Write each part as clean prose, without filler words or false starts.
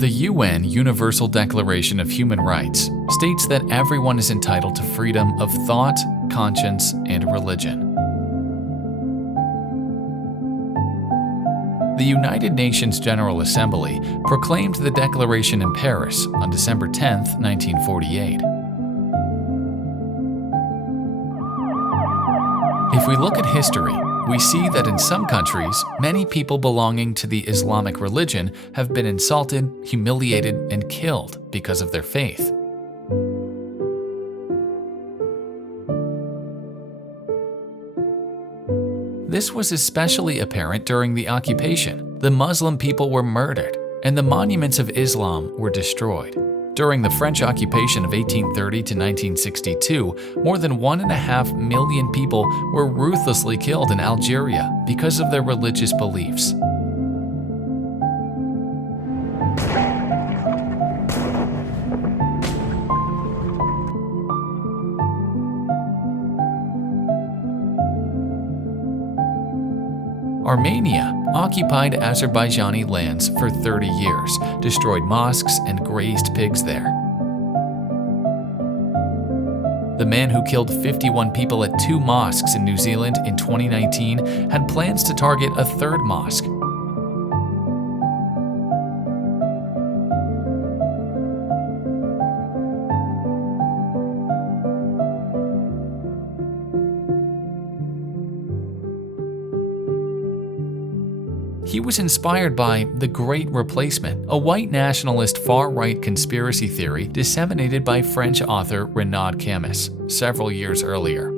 The UN Universal Declaration of Human Rights states that everyone is entitled to freedom of thought, conscience, and religion. The United Nations General Assembly proclaimed the declaration in Paris on December 10, 1948. If we look at history, we see that in some countries, many people belonging to the Islamic religion have been insulted, humiliated, and killed because of their faith. This was especially apparent during the occupation. The Muslim people were murdered, and the monuments of Islam were destroyed. During the French occupation of 1830 to 1962, more than 1.5 million people were ruthlessly killed in Algeria because of their religious beliefs. Armenia occupied Azerbaijani lands for 30 years, destroyed mosques, and grazed pigs there. The man who killed 51 people at 2 mosques in New Zealand in 2019 had plans to target a 3rd mosque. He was inspired by The Great Replacement, a white nationalist far-right conspiracy theory disseminated by French author Renaud Camus several years earlier.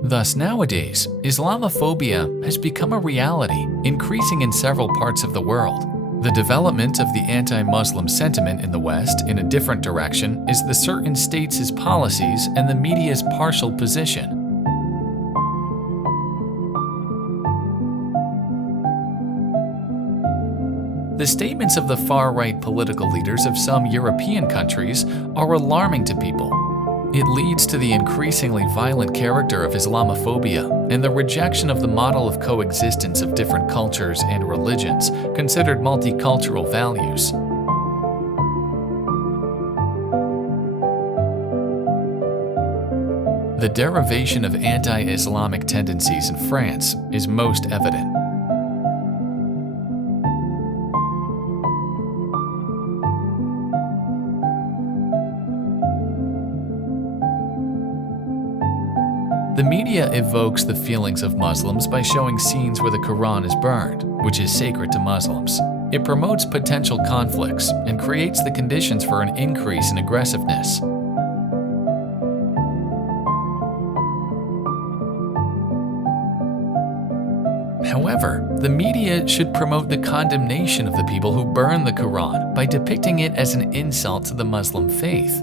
Thus nowadays, Islamophobia has become a reality, increasing in several parts of the world. The development of the anti-Muslim sentiment in the West in a different direction is the certain states' policies and the media's partial position. The statements of the far-right political leaders of some European countries are alarming to people. It leads to the increasingly violent character of Islamophobia and the rejection of the model of coexistence of different cultures and religions, considered multicultural values. The derivation of anti-Islamic tendencies in France is most evident. The media evokes the feelings of Muslims by showing scenes where the Quran is burned, which is sacred to Muslims. It promotes potential conflicts and creates the conditions for an increase in aggressiveness. However, the media should promote the condemnation of the people who burn the Quran by depicting it as an insult to the Muslim faith.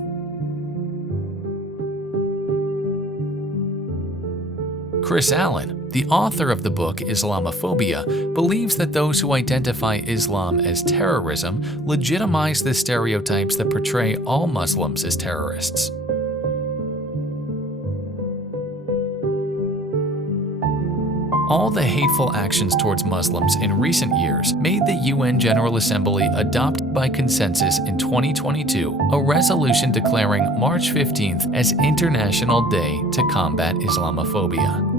Chris Allen, the author of the book Islamophobia, believes that those who identify Islam as terrorism legitimize the stereotypes that portray all Muslims as terrorists. All the hateful actions towards Muslims in recent years made the UN General Assembly adopt by consensus in 2022 a resolution declaring March 15th as International Day to Combat Islamophobia.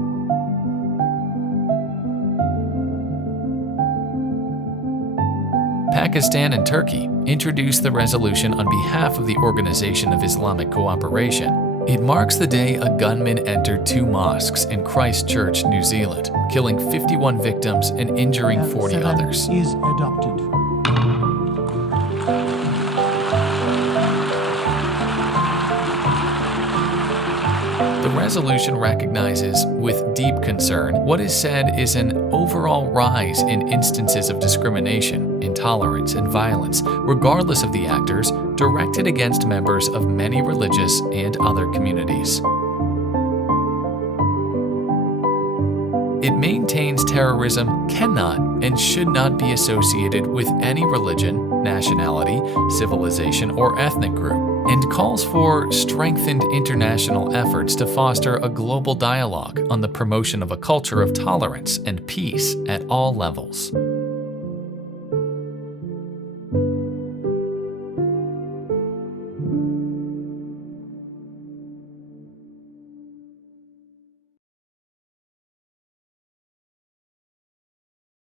Pakistan and Turkey introduced the resolution on behalf of the Organization of Islamic Cooperation. It marks the day a gunman entered 2 mosques in Christchurch, New Zealand, killing 51 victims and injuring 40 others. Is adopted. The resolution recognizes, with deep concern, what is said is an overall rise in instances of discrimination, intolerance, and violence, regardless of the actors, directed against members of many religious and other communities. It maintains terrorism cannot and should not be associated with any religion, nationality, civilization, or ethnic group, and calls for strengthened international efforts to foster a global dialogue on the promotion of a culture of tolerance and peace at all levels.